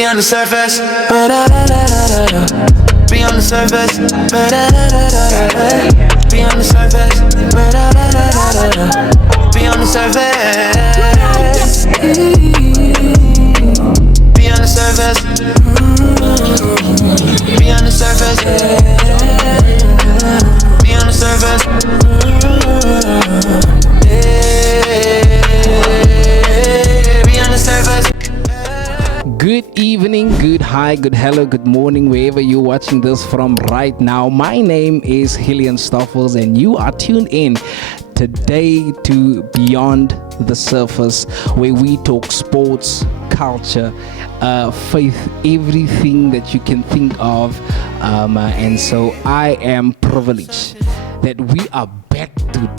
Be on the surface. Be on the surface. Be on the surface. Be on the surface. Be on the surface. Be on the surface. Be on the surface. Be on the surface. Good evening, good hi, good hello, good morning, wherever you're watching this from right now. My name is Hillian Stoffels, and you are tuned in today to Beyond the Surface, where we talk sports, culture, faith, everything that you can think of. And so I am privileged that we are back today.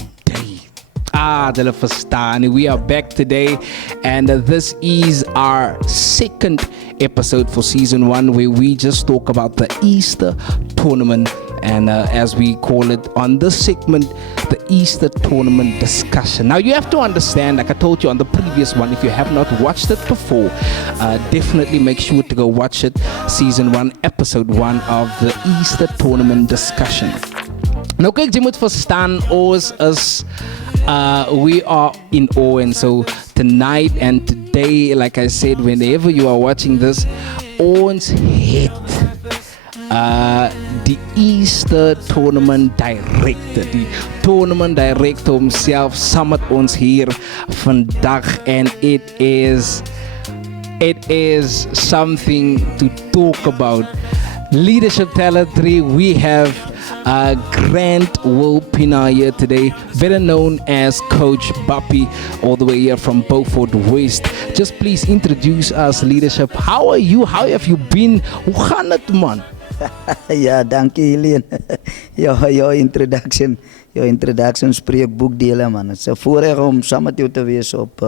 Julle verstaan. We are back today, and this is our second episode for season 1, where we just talk about the Easter tournament, and as we call it on this segment, the Easter tournament discussion. Now you have to understand, like I told you on the previous one, if you have not watched it before, definitely make sure to go watch it. Season 1, episode 1 of the Easter tournament discussion. Nou kyk, jy moet verstaan, ons is we are in awe, and so tonight and today, like I said, whenever you are watching this, ons het die Easter tournament director, die tournament director himself, saam met ons hier vandag, and it is something to talk about. Leadership Talent 3, we have Grant Wilpina here today, better known as Coach Bappy, all the way here from Beaufort West. Just please introduce us, leadership. How are you? How have you been? Hoe gaan het, man? Ja, dankie Helene. Jou introduction spreek boekdele, man. Het is 'n voorreg om saam met jou te wees op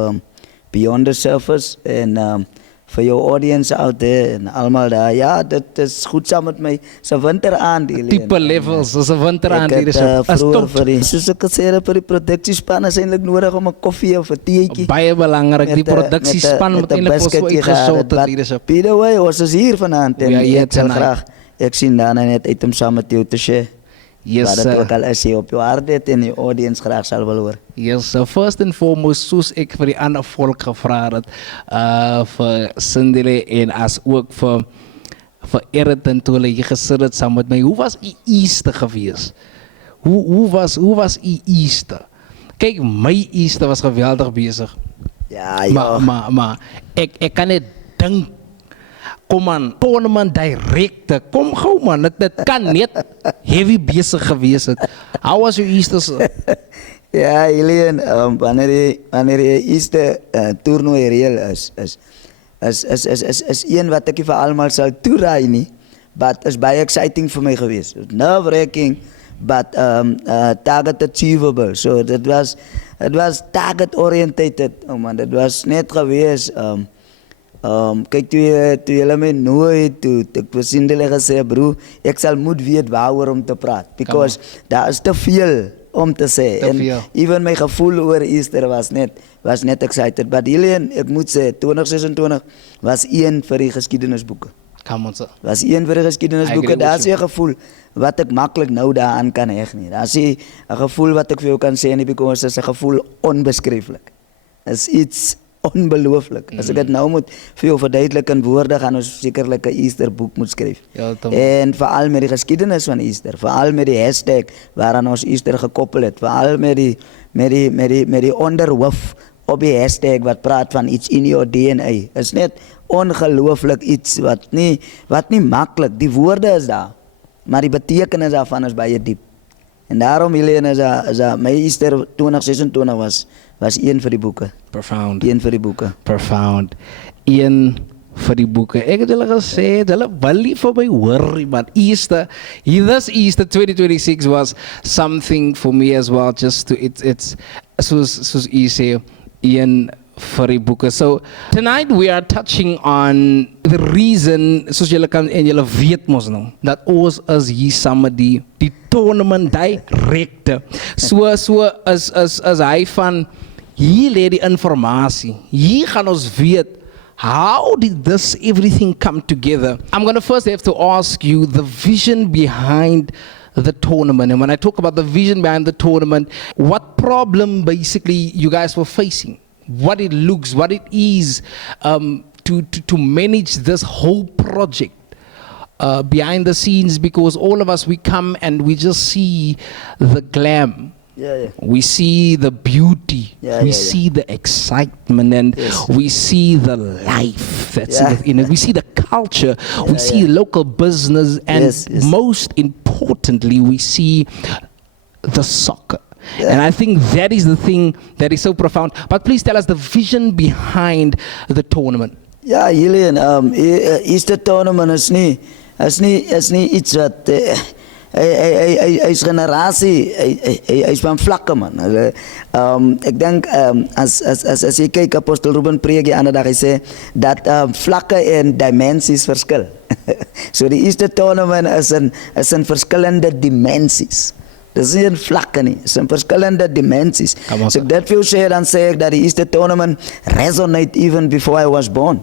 Beyond the Surface, en vir jou audience out there en almal daar. Ja, dit is goed saam met my. Se winter aan die Type levels, is 'n winter aan leadership. As top vir soos ek gesê het, vir die produksiespan is eintlik nodig om 'n koffie of 'n teetjie. Baie belangrik, die produksiespan moet eintlik vir so uitgesort het, leadership. By the way, ons is hier vanaand en ek sal graag ek sien daarna net uit om saam met jou te share. Yes, wat dit ook al is jy op jou hart het en die audience graag sal wil hoor. Yes, so first and foremost, soos ek vir die ander volk gevra het, vir Sindile en as ook vir Eriton toe hulle hier gesit het saam met my, hoe was u Easter gewees? Hoe was u Easter? Kyk, my Easter was geweldig bezig. Ja, Maar ek kan net dink, kom man, tournament director, kom gauw man, dit kan net heavy bezig gewees het. How was your Easter? Ja, Helene, wanneer die Easter toernooi reël is een wat ek nie vir almal sal toeraai nie, but is baie exciting vir my gewees. Nerve-wracking, but target achievable. So it was target orientated. Oh man, dit was net gewees. Kyk, toe julle my nooi, toe ek was Sindile gesê, broer, ek sal moet weet waaroor om te praat, because daar is te veel om te sê, en even my gevoel oor Easter was net excited, but Helene, ek moet sê, 2026 was een vir die geskiedenisboeke. Was een vir die geskiedenisboeke, daar is 'n gevoel wat ek maklik nou daaraan kan heg nie, daar is 'n gevoel wat ek vir jou kan sê nie, because dit is 'n gevoel onbeskryflik, is iets onbelooflik. As ek dit nou moet vir jou verduidelik in woorde, gaan ons sekerlik 'n Easter boek moet skryf. Ja, en veral met die geskiedenis van Easter, veral met die hashtag waaraan ons Easter gekoppel het, veral met die onderhoof op die hashtag wat praat van iets in your DNA. Is net ongelooflik iets wat nie maklik, die woorde is daar, maar die betekenis daarvan is baie diep. En daarom, Helene, is my Easter 2026 was een vir die boeke. Profound. Een vir die boeke. Profound. Een vir die boeke. Ek het hulle gesê, hulle wil nie vir my hoor, but this Easter 2026 was something for me as well, just to, it's soos you say, een vir die boeke. So, tonight we are touching on the reason, soos julle kan, en julle weet mos nou, dat ons is hier saam met die tournament director. So as hy van, hier lê die informasie, hier gaan ons weet, how did this everything come together? I'm going to first have to ask you the vision behind the tournament. And when I talk about the vision behind the tournament, what problem basically you guys were facing? What it looks, what it is to manage this whole project behind the scenes, because all of us, we come and we just see the glam. Yeah. We see the beauty, we see the excitement, and we see the life that's in it. We see the culture, we see local business, and most importantly, we see the soccer. And I think that is the thing that is so profound. But please tell us the vision behind the tournament. Ja, Julian, Easter tournament is nie iets wat hy is generasie, hy is van vlakke man. Ek dink as jy kyk, Apostel Ruben preek die ander dag, hy sê dat vlakke en dimensies verskil. So die Easter tournament is in verskillende dimensies. Dis nie in vlakke nie, is in verskillende dimensies. So ek dit vir jou sê, dan sê ek dat die Easter tournament resonate even before I was born.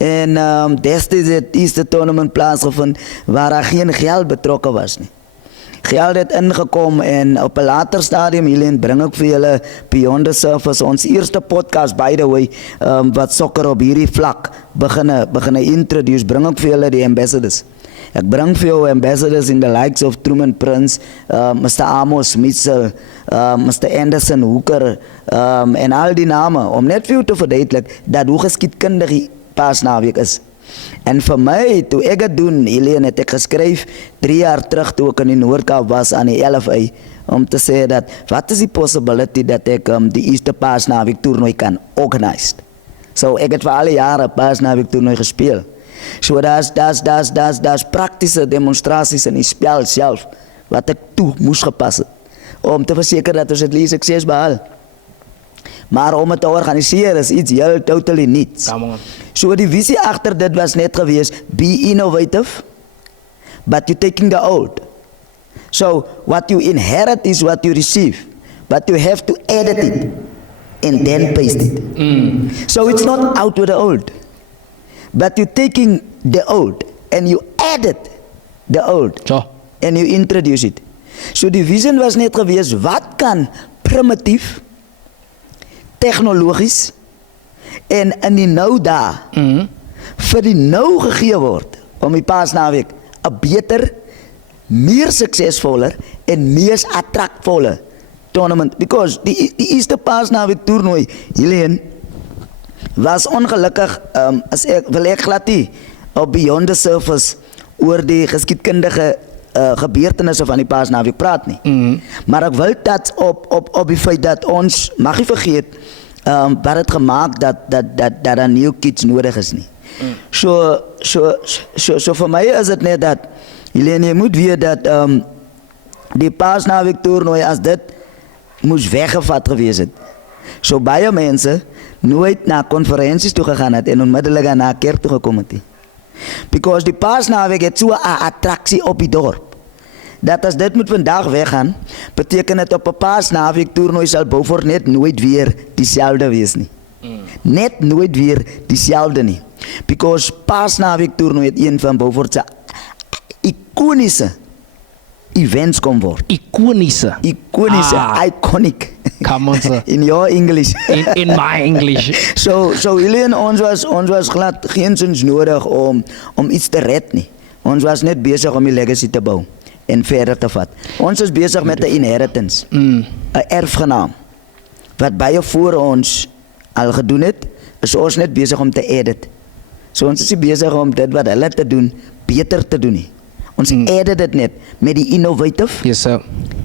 En destijds het Easter tournament plaatsgevonden waar er geen geld betrokken was nie. Geld het ingekom en op 'n later stadium, hierin bring ek vir julle Beyond the Surface, ons eerste podcast by the way, wat sokker op hierdie vlak beginne introduce, bring ek vir julle die ambassadors. Ek bring vir jou ambassadors in the likes of Truman Prince, Mr. Amos Mitchell, Mr. Anderson Hooker, en al die name, om net vir jou te verduidelik dat hoe geskiedkundig Paasnaweek is. En vir my, toe ek het doen, Helene, het ek geskryf 3 jaar terug toe ek in die Noord-Kaap was aan die 11 om te sê dat, wat is die possibility dat ek die Easter Paasnaweek toernooi kan organise? So ek het vir alle jare Paasnaweek toernooi gespeel. So daar's praktische demonstraties in die spel self, wat ek toe moes gepas het, om te verseker dat ons het lees sukses behaal. Maar om het te organiseren is iets heel totally niets. So die visie achter dit was net geweest, be innovative, but you're taking the old. So what you inherit is what you receive, but you have to edit it and then paste it. So it's not out with the old, but you're taking the old and you edit the old and you introduce it. So die vision was net geweest, wat kan primitief, technologisch en in die nou daar vir die nou gegee word om die Paasnaweek 'n beter, meer suksesvoller en meer attractvolle tournament, because die Easter Paasnaweek toernooi, Helene, was ongelukkig, wil ek glad nie op Beyond the Surface oor die geskiedkundige gebeurtenisse van die Paasnaweek praat nie. Maar ek wil dat op die feit dat ons, mag nie vergeet, wat het gemaakt dat daar nieuw kids nodig is nie. So vir my is het net dat, Helene, jy moet weet dat die Paasnaweek toernooi, as dit moes weggevat gewees het, so baie mense nooit na konferensies toe gegaan het en onmiddellik na kerk toe gekom het nie. Because die Paasnaweek het so 'n attraksie op die dorp, dat as dit moet vandag weggaan, beteken het op 'n Paasnaweek toernooi sal Beaufort net nooit weer dieselfde wees nie. Net nooit weer dieselfde nie. Because Paasnaweek toernooi het een van Beaufort se ikoniese events kom word. Iconic. Come on, sir. In your English. in my English. So Helene, ons was glad geensins nodig om iets te red nie. Ons was net besig om die legacy te bou en verder te vat. Ons is besig met 'n inheritance, 'n erfgenaam, wat baie voor ons al gedoen het, is ons net besig om te edit. So ons is besig om dit wat hulle te doen, beter te doen nie. Ons edit dit net met die innovative, yes, sir,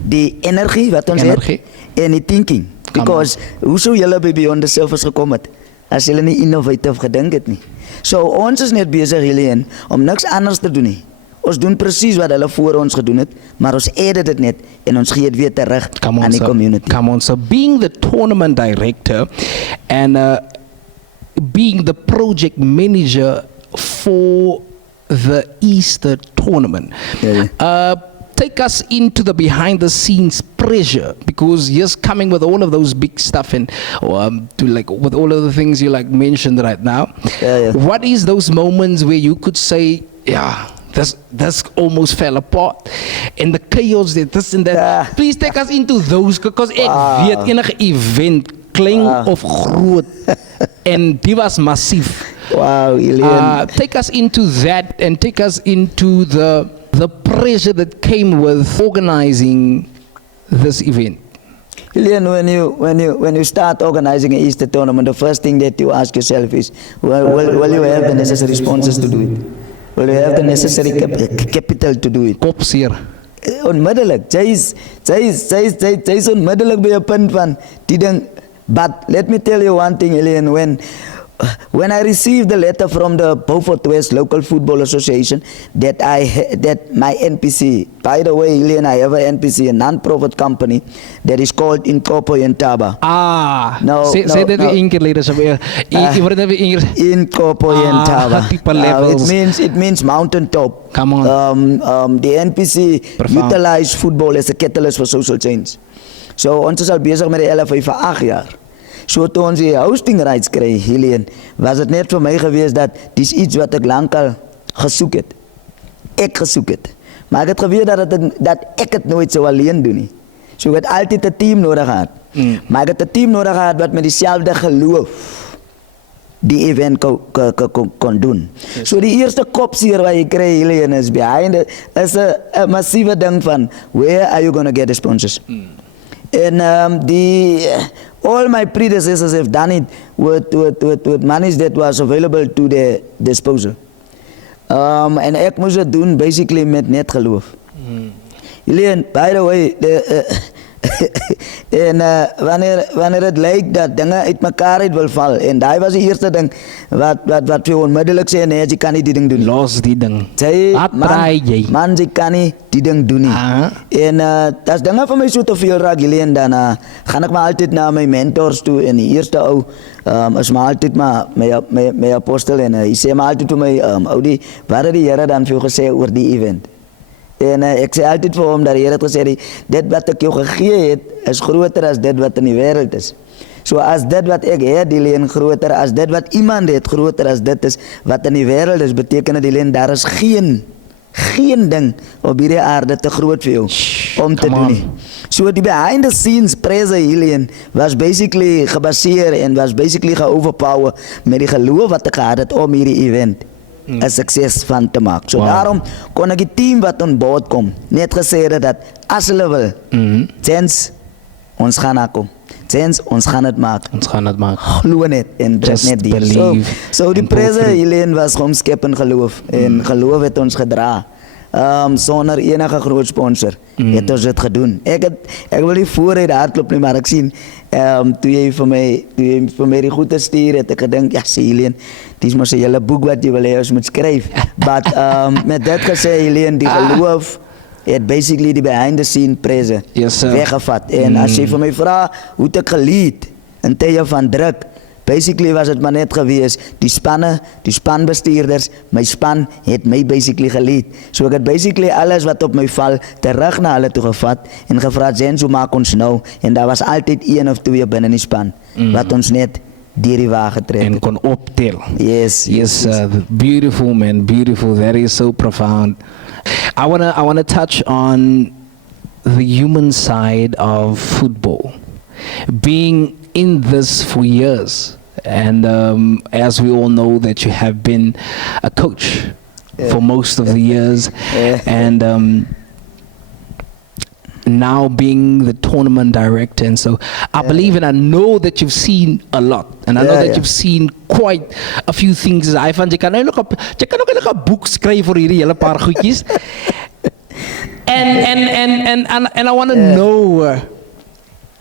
die energie wat ons het, en die thinking. Because, hoe sou julle by Beyond the Surface gekom het, as julle nie innovative gedink het nie? So ons is net besig, Helene, om niks anders te doen nie. Ons doen presies wat hulle voor ons gedoen het, maar ons edit dit net en ons gee dit weer terug aan die community. Come on, so being the tournament director and being the project manager for the Easter tournament, take us into the behind the scenes pressure, because just coming with all of those big stuff and to like with all of the things you like mentioned right now. Yeah. What is those moments where you could say, yeah, this almost fell apart, and the chaos that this and that. Yeah. Please take us into those, because ek weet enige event klein of groot en die was massief. Wow, Ilian. Take us into that, and take us into the pressure that came with organizing this event. Ilian, when you start organizing an Easter tournament, the first thing that you ask yourself is, will you have the necessary sponsors to do it? Will you have the necessary capital to do it? Kopseer. Onmiddellik. Sy is onmiddellik by 'n punt van die ding. But let me tell you one thing, Ilian, when I received the letter from the Beaufort West Local Football Association that my NPC, by the way, Ilian, I have an NPC, a non-profit company that is called Incorpo Yentaba. Say that weer een keer, ladies. Je wordt even een keer. Incorpo Yentaba. Levels. It means mountaintop. Come on. The NPC utilize football as a catalyst for social change. So ons is al bezig met die LFA vir 8 jaar. So toe ons die hosting rights kry, Helian, was het net vir my gewees dat dis iets wat ek lankal gesoek het. Ek gesoek het. Maar ek het geweet dat ek het nooit so alleen doen nie. So ek het altyd 'n team nodig gehad. Maar ek het 'n team nodig gehad wat met dieselfde geloof die event kon doen. Yes. So die eerste kopseer wat jy kry, Helian, is behind it, is 'n massiewe ding van where are you going to get the sponsors? And all my predecessors have done it with monies that was available to their disposal. En ek moes dit doen basically met net geloof. Ilian, by the way, en wanneer het lyk dat dinge uitmekaar uit wil val, en daai was die eerste ding wat vir onmiddellik sê, nee, jy kan nie die ding doen. Los die ding. Man, jy kan nie die ding doen nie. En as dinge vir my so te veel raak, Ilian, dan gaan ek maar altyd na my mentors toe, en die eerste ou is maar altyd maar my apostel, en hy sê maar altyd vir my, oudie, wat het die Here dan vir jou gesê oor die event? En ek sê altyd vir hom dat die Here het gesê, dit wat ek jou gegee het, is groter as dit wat in die wêreld is. So as dit wat ek het, die leen groter, as dit wat iemand het, groter as dit is, wat in die wêreld is, beteken dat die leen, daar is geen ding op hierdie aarde te groot vir jou, om te doen nie. So die behind the scenes pressure, Helian, was basically gebaseer, en was basically geoverpower, met die geloof wat ek gehad het om hierdie event 'n sukses van te maak. So daarom kon ek die team wat aan boord kom, net gesê het dat as hulle wil, Jens, ons gaan na kom. Jens, ons gaan het maak. Glo net, en dit net die. So die pressure, Helian, was omskep in geloof, en geloof het ons gedra. Sonder enige groot sponsor het ons dit gedoen. Ek wil nie vooruit hardloop nie, maar ek sien toe jy vir my die goeie stuur het, ek gedink, ja, Helian, dis mos 'n hele boek wat jy wil hê ons moet skryf. But met dit gesê, Helian, die geloof het basically die behind the scene pressure weggevat. En as jy vir my vra hoe het ek gelead in tye van druk, basically was het maar net gewees, die spanne, die spanbestuurders, my span het my basically gelead. So ek het basically alles wat op my val terug na hulle toe gevat en gevra, Jens, hoe maak ons nou? En daar was altyd 1 of 2 binne die span wat ons net deur die wa getrek het. En kon optel. Yes. Beautiful, man, beautiful. That is so profound. I wanna touch on the human side of football. Being in this for years, and as we all know that you have been a coach for most of the years, and now being the tournament director, and so I believe and I know that you've seen a lot, and I know that you've seen quite a few things. I van jy kan nou nog 'n boek skryf vir hierdie hele paar goedjies. And I want to know,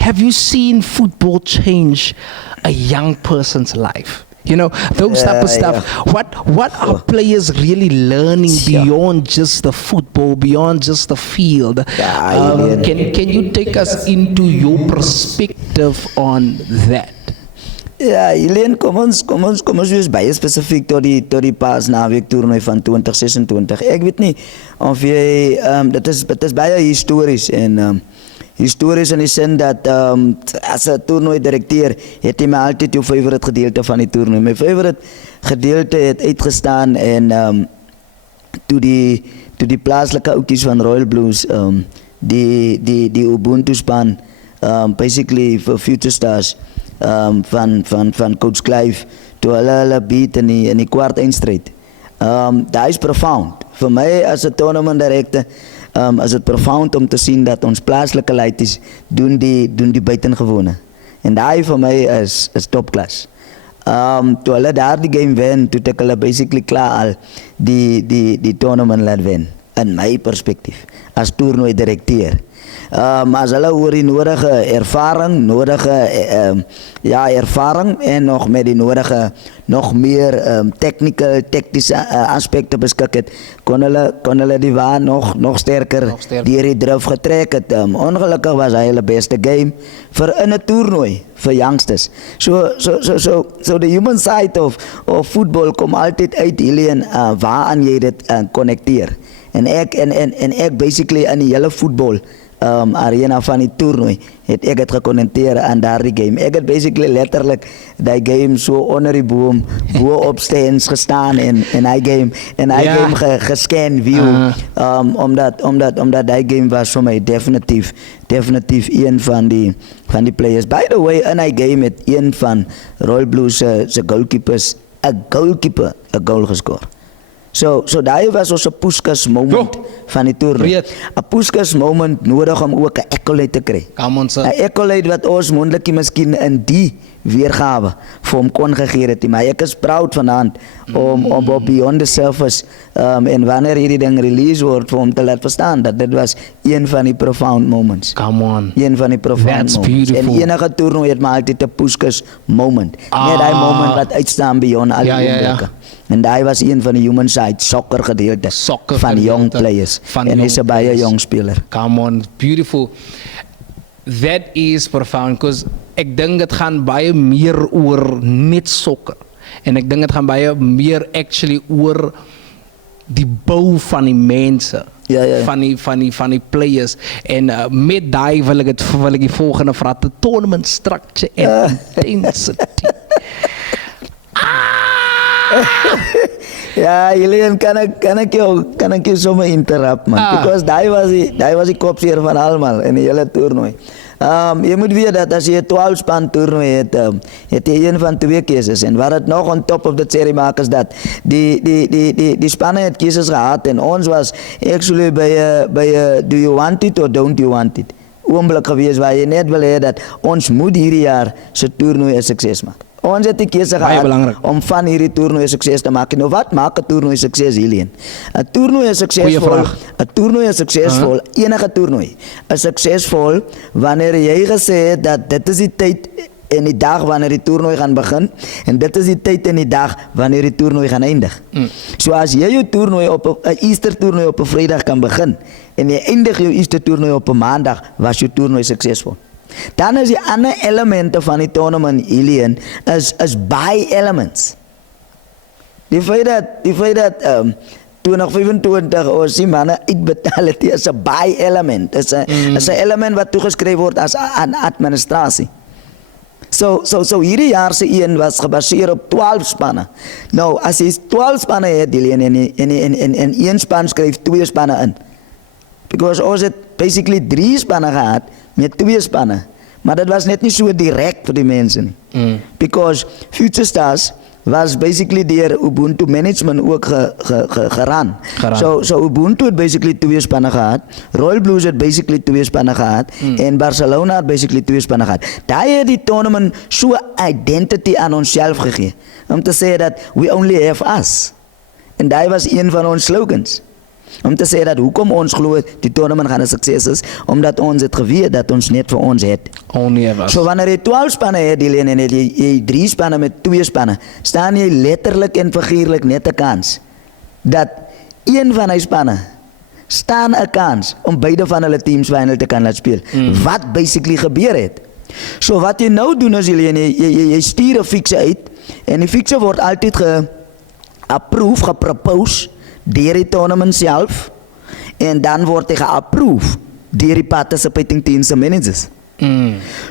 have you seen football change a young person's life? You know, those type of stuff. What are players really learning beyond just the football, beyond just the field? Can you take us into your perspective on that? Ja, Helene, kom ons wees baie spesifiek tot die paasnaweek toernooi van 2026. Ek weet nie of jy dit is baie histories en historisch in die sin dat as 'n toernooi direkteur het hy my altyd jou favorite gedeelte van die toernooi. My favorite gedeelte het uitgestaan en toe die plaaslike oudjies van Royal Blues die Ubuntu span basically vir Future Stars van Coach Clive toe hulle beat in die kwart eindstryd. Daai is profound. Vir my as 'n tournament director is dit profound om te sien dat ons plaaslike leities doen die buitengewone. En daai vir my is topklas. Toe hulle daardie game wen, toe ek hulle basically klaar al die tournament laat wen, in my perspektief, as toernooi direkteur. As hulle oor die nodige ervaring en nog met die nodige, nog meer teknische aspekte beskik het, kon hulle die waan nog sterker deur die drif getrek het. Ongelukkig was hy hulle beste game vir in 'n toernooi vir youngsters. So the human side of football kom altyd uit Helene waaraan jy dit connecteer. En ek basically in die hele voetbal arena van die toernooi het ek het geconnecteer aan daardie game. Ek het basically letterlik die game so onder die boom, bo op stands gestaan en hy game gescan view, omdat die game was vir my definitief een van die players. By the way, in die game het een van Royal Blues se goalkeepers 'n goal gescoor. So daai was ons 'n Puskas moment van die toernooi. 'n Puskas moment nodig om ook 'n accolade te kry. 'n Accolade wat ons mondelik miskien in die weergawe vir hom kon gegee het. Maar ek is proud vanaand om op Beyond the Surface en wanneer hierdie ding release word vir hom te laat verstaan dat dit was een van die profound moments. Come on. Een van die profound That's moments. beautiful. En enige toernooi het maar altyd 'n Puskas moment. Net daai moment wat uitstaan beyond al die oomblikke. En daai was een van die human side soccer gedeelte van young players. En hy's 'n baie jong speler. Come on, beautiful. That is profound, because ek dink dit gaan baie meer oor net sokker. En ek dink dit gaan baie meer actually oor die bou van die mense. Ja. Van die players. En met daai wil ek die volgende vra, the tournament structure and intensity. Ja, Helene, kan ek jou sommer interrupt, man. Because daai was die kopseer van almal in die hele toernooi. Jy moet weet dat as jy 'n 12 span toernooi het jy een van twee keuses. En wat het nog on top of the cherry maak is dat die spanne het keuses gehad en ons was actually by do you want it or don't you want it? Oomblik gewees waar jy net wil hê dat ons moet hierdie jaar se toernooi 'n sukses maak. Ons het die keuse gehad om van hierdie toernooi sukses te maak. Nou wat maak 'n toernooi sukses, Helene? 'n toernooi is suksesvol, enige toernooi is suksesvol wanneer jy gesê het dat dit is die tyd en die dag wanneer die toernooi gaan begin en dit is die tyd en die dag wanneer die toernooi gaan eindig. So as jy jou toernooi op 'n Easter toernooi op 'n Vrydag kan begin en jy eindig jou Easter toernooi op 'n Maandag, was jou toernooi suksesvol. Dan is die ander elemente van die tournament, Helene, is buy elements. Die feit dat 2025 ons die manne uitbetaal het, is 'n buy element. Is 'n element wat toegeskryf word as aan administrasie. So hierdie jaar se een was gebaseer op 12 spanne. Nou, as jy 12 spanne het, Helene, en een span skryf 2 spanne in. Because ons het basically 3 spanne gehad met 2 spanne. Maar dit was net nie so direk vir die mense nie. Because Future Stars was basically deur Ubuntu management ook geran. So Ubuntu het basically 2 spanne gehad. Royal Blues het basically 2 spanne gehad. En Barcelona het basically 2 spanne gehad. Daai het die tournament so identity aan onsself gegee. Om te sê dat we only have us. En daai was een van ons slogans. Om te sê dat hoekom ons glo die tournament gaan 'n sukses is, omdat ons het geweet dat ons net vir ons het. Only ever. So wanneer jy 12 spanne het, en jy 3 spanne met 2 spanne, staan jy letterlik en figuurlik net 'n kans dat een van die spanne staan 'n kans om beide van hulle teams final te kan laat speel. Wat basically gebeur het. So wat jy nou doen is jy stuur 'n fikse uit en die fikse word altyd gepropose deur die tournament self en dan word hy ge-approve deur die participating teams se managers.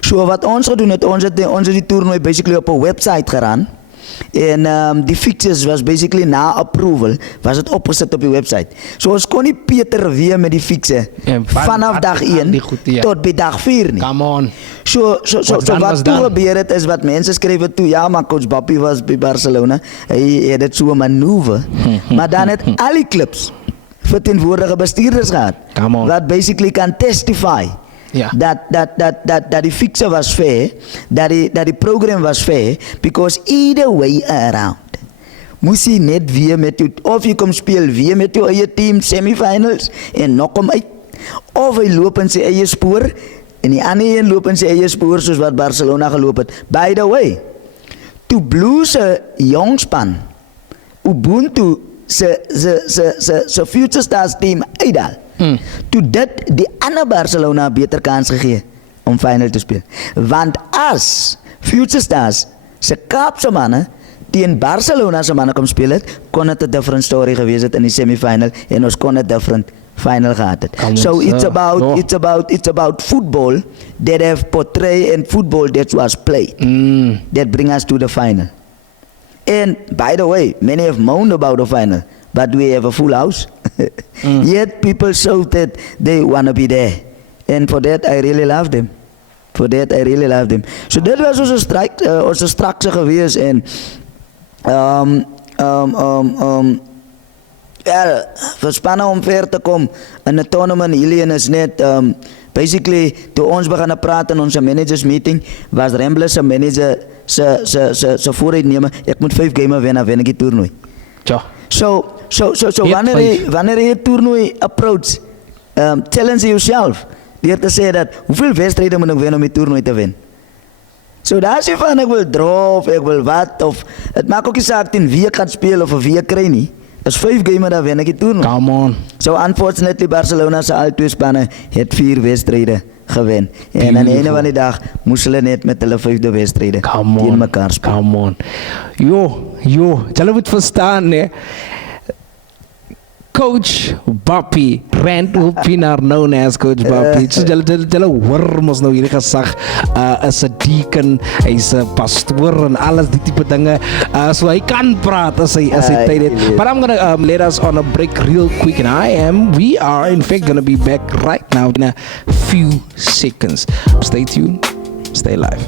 So wat ons gedoen het, ons het die toernooi basically op 'n website geraan. En die fixtures was basically na approval was dit opgesit op die website. So ons kon nie Peter weer met die fixe vanaf dag 1 tot by dag 4 nie. Come on. So wat toe gebeur het is wat mense skryf het toe, ja maar coach Bappie was by Barcelona. Hy het dit so 'n manoeuvre. Maar dan het al die clubs verteenwoordigende bestuurders gehad wat basically kan testify. Yeah. That the fixer was fair, that the program was fair, because either way around, moes jy net weer met jou, of jy kom speel weer met jou eie team semifinals en nok hom uit, of hy loop in sy eie spoor en die ander een loop in sy eie spoor soos wat Barcelona geloop het. By the way, toe Blues se jong span Ubuntu se Future Stars team uitdaal. Toe dit die ander Barcelona beter kans gegee om final te speel. Want as Future Stars se Kaapse manne teen Barcelona se manne kom speel het, kon dit 'n different story gewees het in die semifinal en ons kon 'n different final gehad het. So it's about football that have portrayed and football that was played. That bring us to the final. And by the way, many have moaned about the final, but we have a full house. Yet people show that they want to be there. And for that I really love them. So dit was onze strakse geweest en ja, verspannen om ver te komen in de tournament. Hillian is net basically toe ons beginnen praten in onze managers meeting was Rambler se manager se vooruit nemen. Ik moet 5 games winnen, wen ik die toernooi. Ja. So wanneer je het toernooi approach, challenge yourself. Leer te zeggen dat, hoeveel wedstrijden moet ik winnen om die toernooi te winnen? So daar is je van, ik wil draw of ik wil wat, of het maakt ook niet uit in wie ik ga spelen of wie ik krijg niet. Als 5 games dan win ik die toernooi. Come on. So unfortunately Barcelona se al 2 spanne het 4 wedstrijden gewen. En aan die einde van die dag moes hulle net met hulle 5de wedstrijden teen mekaar spelen. Come on. Yo, julle moet verstaan hè. Coach Bappie, Randall Pienaar known as Coach Bappie. So julle hoor mos nou hierdie gesag is 'n deacon, hy's 'n pastoor en alles die tipe dinge. So hy kan praat as hy tyd het. But I'm gonna let us on a break real quick and we are in fact gonna be back right now in a few seconds. Stay tuned, stay live.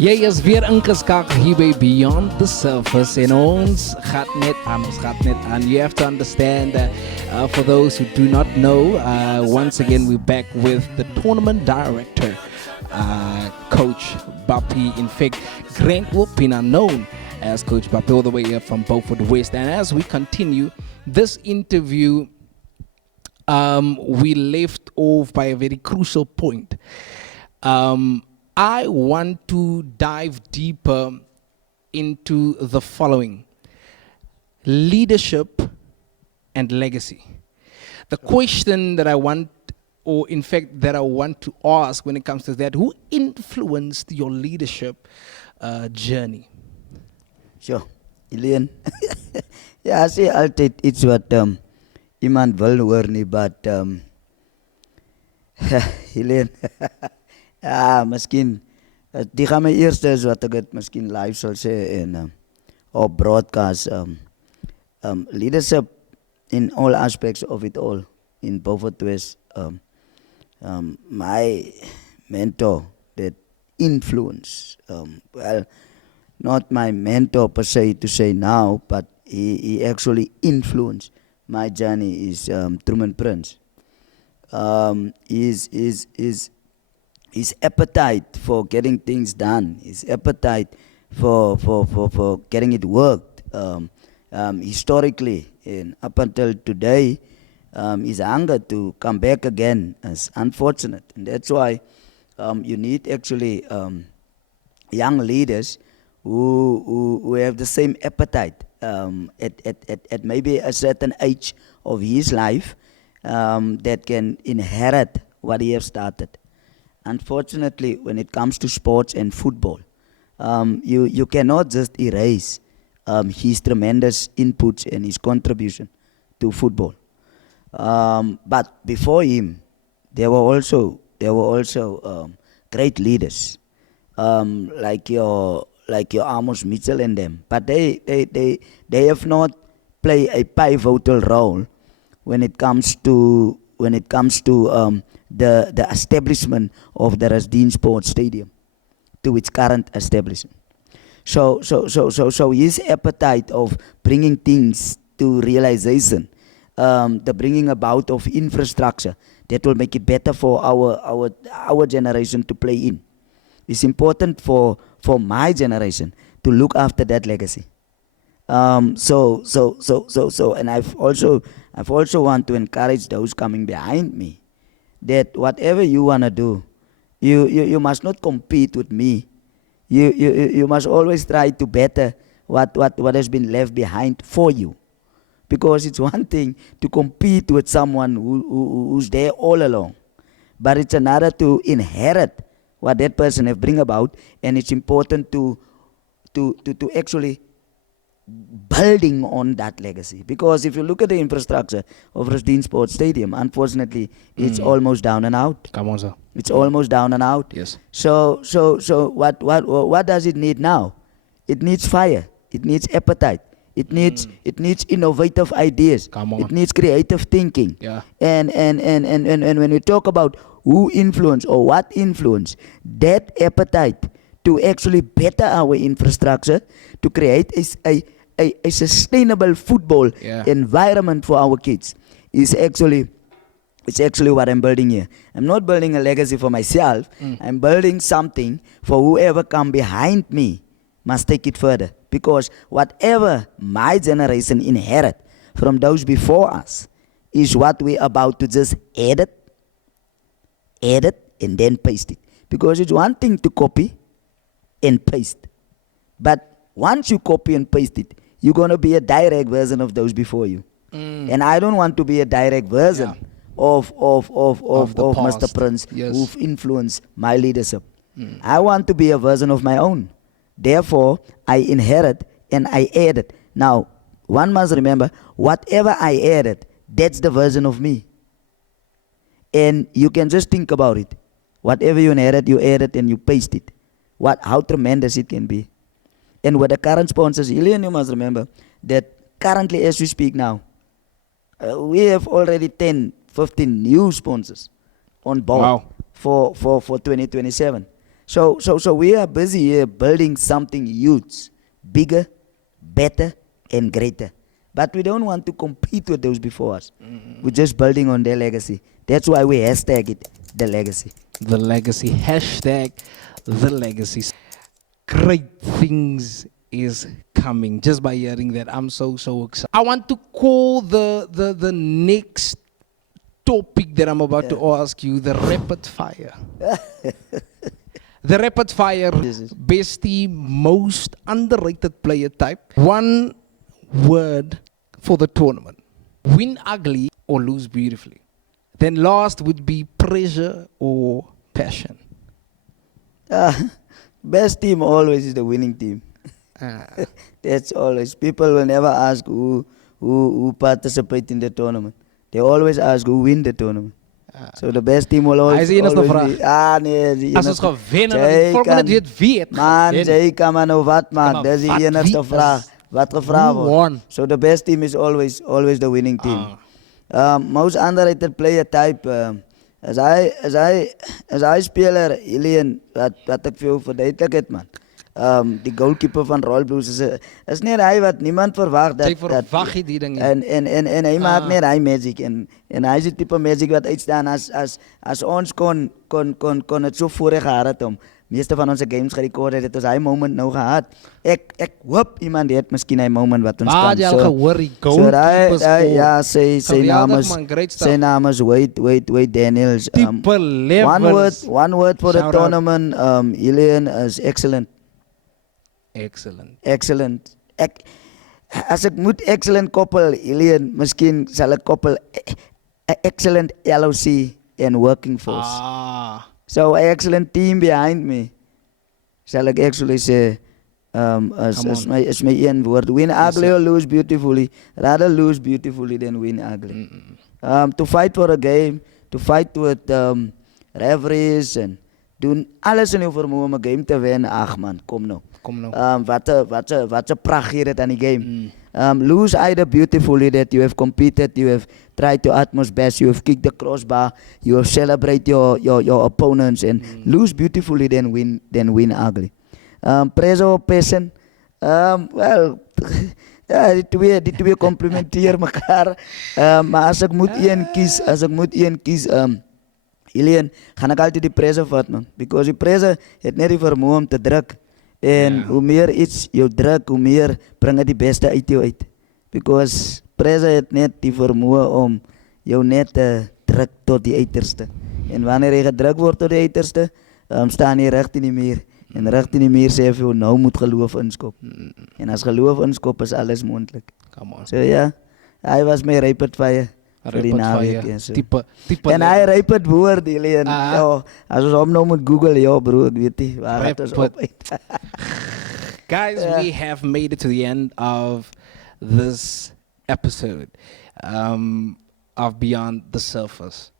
Jy is weer ingeskakel hier by Beyond the Surface en ons gaat net aan. You have to understand for those who do not know, once again we're back with the tournament director, Coach Bappie. In fact, Grant Pienaar known as Coach Bappie all the way here from Beaufort West. And as we continue this interview, we left off by a very crucial point. I want to dive deeper into the following: leadership and legacy. The question that I want to ask when it comes to that, who influenced your leadership journey? Sure, Hillian. Ja, I say altyd iets wat iemand wil hoor nie, but Hillian. Ja, miskien die gaan my eerste is wat ek het miskien live sal sê en op broadcast leadership in all aspects of it all, in Beaufort West. My mentor, that influence, well, not my mentor per se to say now, but he actually influenced my journey is Truman Prince. His appetite for getting things done, his appetite for getting it worked, historically and up until today, his hunger to come back again is unfortunate. And that's why you need actually young leaders who have the same appetite at maybe a certain age of his life, that can inherit what he has started. Unfortunately, when it comes to sports and football, you cannot just erase his tremendous inputs and his contribution to football. But before him, there were also great leaders, like your Amos Mitchell and them. But they have not played a pivotal role when it comes to the establishment of the Rasdeen Sports Stadium to its current establishment. So his appetite of bringing things to realization, the bringing about of infrastructure that will make it better for our generation to play in. It's important for my generation to look after that legacy. So and I've also want to encourage those coming behind me that whatever you wanna do, you must not compete with me. You must always try to better what has been left behind for you. Because it's one thing to compete with someone who's there all along, but it's another to inherit what that person have bring about, and it's important to actually building on that legacy. Because if you look at the infrastructure of Rasdeen Sports Stadium, unfortunately, it's almost down and out. Come on, sir. It's almost down and out. Yes. So what does it need now? It needs fire. It needs appetite. It needs innovative ideas. Come on. It needs creative thinking. Yeah. And when we talk about who influence or what influence, that appetite to actually better our infrastructure, to create a sustainable football environment for our kids is actually what I'm building here. I'm not building a legacy for myself. I'm building something for whoever come behind me must take it further. Because whatever my generation inherit from those before us is what we're about to just edit, and then paste it. Because it's one thing to copy and paste. But once you copy and paste it, you're going to be a direct version of those before you. And I don't want to be a direct version of past. Mr. Prince, Yes. who've influenced my leadership. I want to be a version of my own. Therefore, I inherit and I edit. Now, one must remember, whatever I edit, that's the version of me. And you can just think about it. Whatever you inherit, you edit and you paste it. How tremendous it can be. And with the current sponsors, Hillian, you must remember that currently as we speak now, we have already 10, 15 new sponsors on board. Wow. for 2027. So we are busy here building something huge, bigger, better, and greater. But we don't want to compete with those before us. We're just building on their legacy. That's why we hashtag it, the legacy. The legacy. Hashtag the legacy. Great things is coming. Just by hearing that, I'm so excited. I want to call the next topic that I'm about to ask you the rapid fire. The rapid fire, bestie, most underrated player type. One word for the tournament. Win ugly or lose beautifully. Then last would be pressure or passion. Best team always is the winning team. That's always. People will never ask who participate in the tournament. They always ask who win the tournament. So the best team will always. Hy is die enigste vraag. Nee, As ons gewen en die volgende weet, Man, jy kan maar nou wat man. Dis die enigste vraag. wat gevra Who word. won? So the best team is always the winning team. Most underrated player type, as I speler, Ilian, wat ek vir jou verduidelik het, man. Die goalkeeper van Royal Blues is net hy wat niemand verwag dat Jy verwag nie die ding nie. en hy maak net hy magic en hy is die tipe magic wat uitstaan as ons kon het so voorheen gehad het om meeste van onze games gerecord het ons hy moment nou gehad. Ek hoop iemand het miskien hy moment wat ons Waar kan. het jy al gehoor die goalkeepers ja, sy Geweldig, man, great stuff. naam is Wade Daniels. Type levels. One word for the Shout out. tournament, Ilian is excellent. Excellent. As ek moet excellent koppel, Ilian, miskien sal ek koppel excellent LOC en working force. So an excellent team behind me. Shall I actually say is my een woord. Win ugly or lose beautifully. Rather lose beautifully than win ugly. To fight for a game, to fight with referees en doen alles in jou vermoë om 'n game te wen. Ag man, kom nou. Wat 'n pragt hier dit aan die game. Lose either beautifully that you have competed, you have tried your utmost best, you have kicked the crossbar, you have celebrate your opponents, and lose beautifully then win ugly. Praise or passion, well, ja, die twee complementeer mekaar. Maar as ek moet een kies, Ilian, gaan ek altyd die prese vat, man, because die prese het net die vermoë om te druk. En hoe meer iets jou druk, hoe meer bring dit die beste uit jou uit. Because prese het net die vermoë om jou net te druk tot die uiterste. En wanneer jy gedruk word tot die uiterste, staan jy recht in die muur. En recht in die muur sê vir jou, nou moet geloof inskop. En as geloof inskop is alles moontlik. Come on. So ja, hy was my rapid fire. Vir die naweek. Type En hy rapid woord, Ilian. Ja, as ons hom nou moet Google, ja bro, ek weet nie, waar het ons op uit. Guys, we have made it to the end of this episode of Beyond the Surface.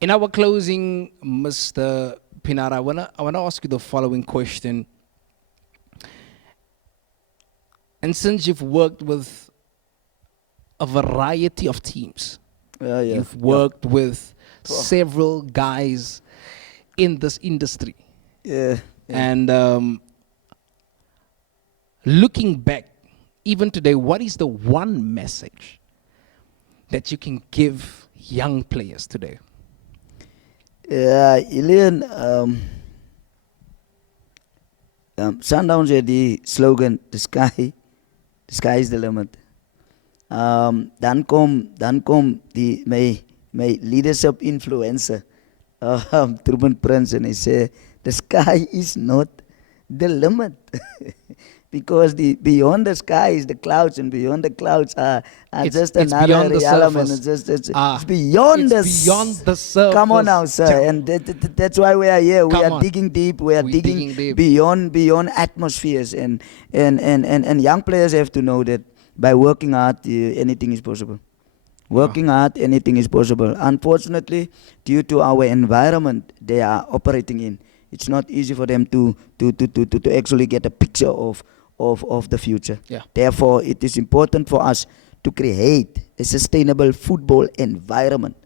In our closing, Mr. Pienaar, I wanna ask you the following question. And since you've worked with a variety of teams, you've worked with several guys in this industry. And looking back, even today, what is the one message that you can give young players today? Ilian, Sundowns had the slogan, the sky is the limit. Dan kom die my leadership influencer, Truman Prince, and he say the sky is not the limit. Because beyond the sky is the clouds, and beyond the clouds are just another element. It's beyond the surface. Come on now, sir. And that's why we are here. We are digging deep. We are digging deep. beyond atmospheres. And young players have to know that by working hard, anything is possible. Working hard, anything is possible. Unfortunately, due to our environment they are operating in, it's not easy for them to actually get a picture of the future. Therefore, it is important for us to create a sustainable football environment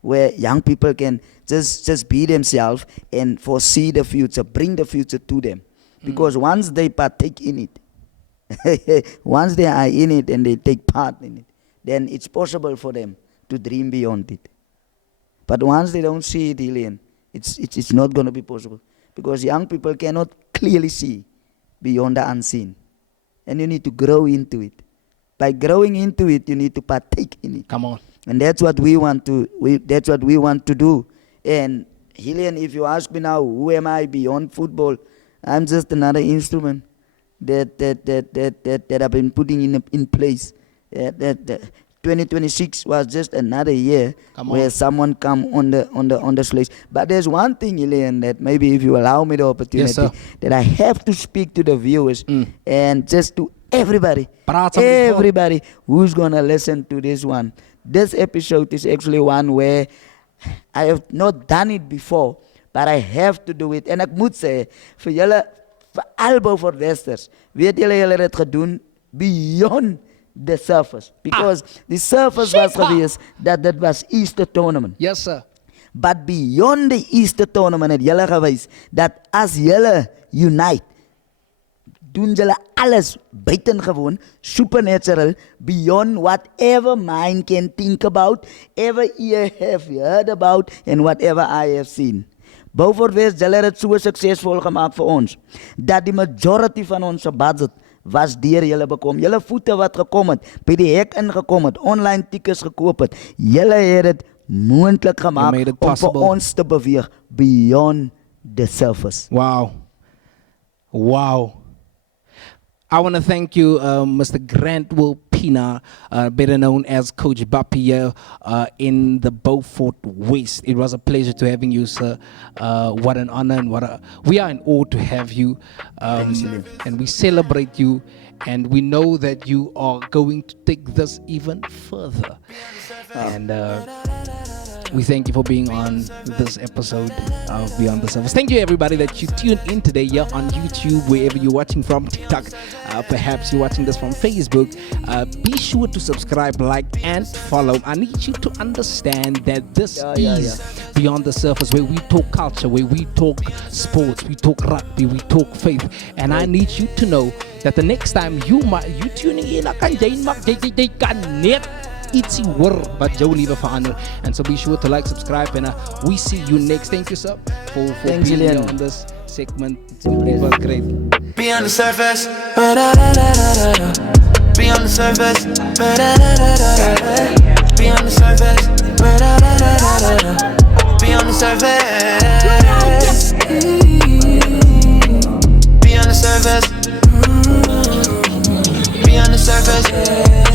where young people can just be themselves and foresee the future, bring the future to them. Because once they partake in it, once they are in it and they take part in it, then it's possible for them to dream beyond it. But once they don't see it, Ilian, it's not going to be possible. Because young people cannot clearly see beyond the unseen. And you need to grow into it. By growing into it, you need to partake in it. Come on. And that's what we want to do. And Ilian, if you ask me now, who am I beyond football? I'm just another instrument that I've been putting in place. That 2026 was just another year where someone come on the stage. But there's one thing, Ilian, that maybe if you allow me the opportunity, that I have to speak to the viewers and just to everybody who's gonna listen to this one. This episode is actually one where I have not done it before, but I have to do it. En ek moet sê, vir julle, vir albei voor Westers, weet julle het gedoen beyond the surface. Because the surface was geweest dat was Easter tournament. Yes, sir. But beyond the Easter tournament het julle gewys dat as julle unite, doen julle alles buitengewoon, supernatural, beyond whatever mind can think about, ever ear have heard about, and whatever eye have seen. Bijvoorbeeld, julle het so succesvol gemaakt vir ons, dat die majority van ons budget was deur julle bekom. Julle voete wat gekom het, by die hek ingekom het, online tickets gekoop het, julle het het moontlik gemaak made it om vir possible. ons te beweeg beyond the surface. Wow. Wow. I want to thank you, Mr. Grant Will Pina, better known as Coach Bapia, in the Beaufort West. It was a pleasure to having you, sir. What an honor and we are in awe to have you. And we celebrate you. And we know that you are going to take this even further. And we thank you for being on this episode of Beyond the Surface. Thank you, everybody, that you tuned in today here on YouTube, wherever you're watching from, TikTok. Perhaps you're watching this from Facebook. Be sure to subscribe, like, and follow. I need you to understand that this is Beyond the Surface, where we talk culture, where we talk sports, we talk rugby, we talk faith. And I need you to know that the next time you tuning in, jy kan net ietsie hoor wat jou lewe verander. And so be sure to like, subscribe, and we see you next. Thank you, sir, for Thanks, being here Julian. on this segment. It was great. Be on the surface. Be on the surface. Be on the surface. Be on the surface. Be on the surface. Be on the surface.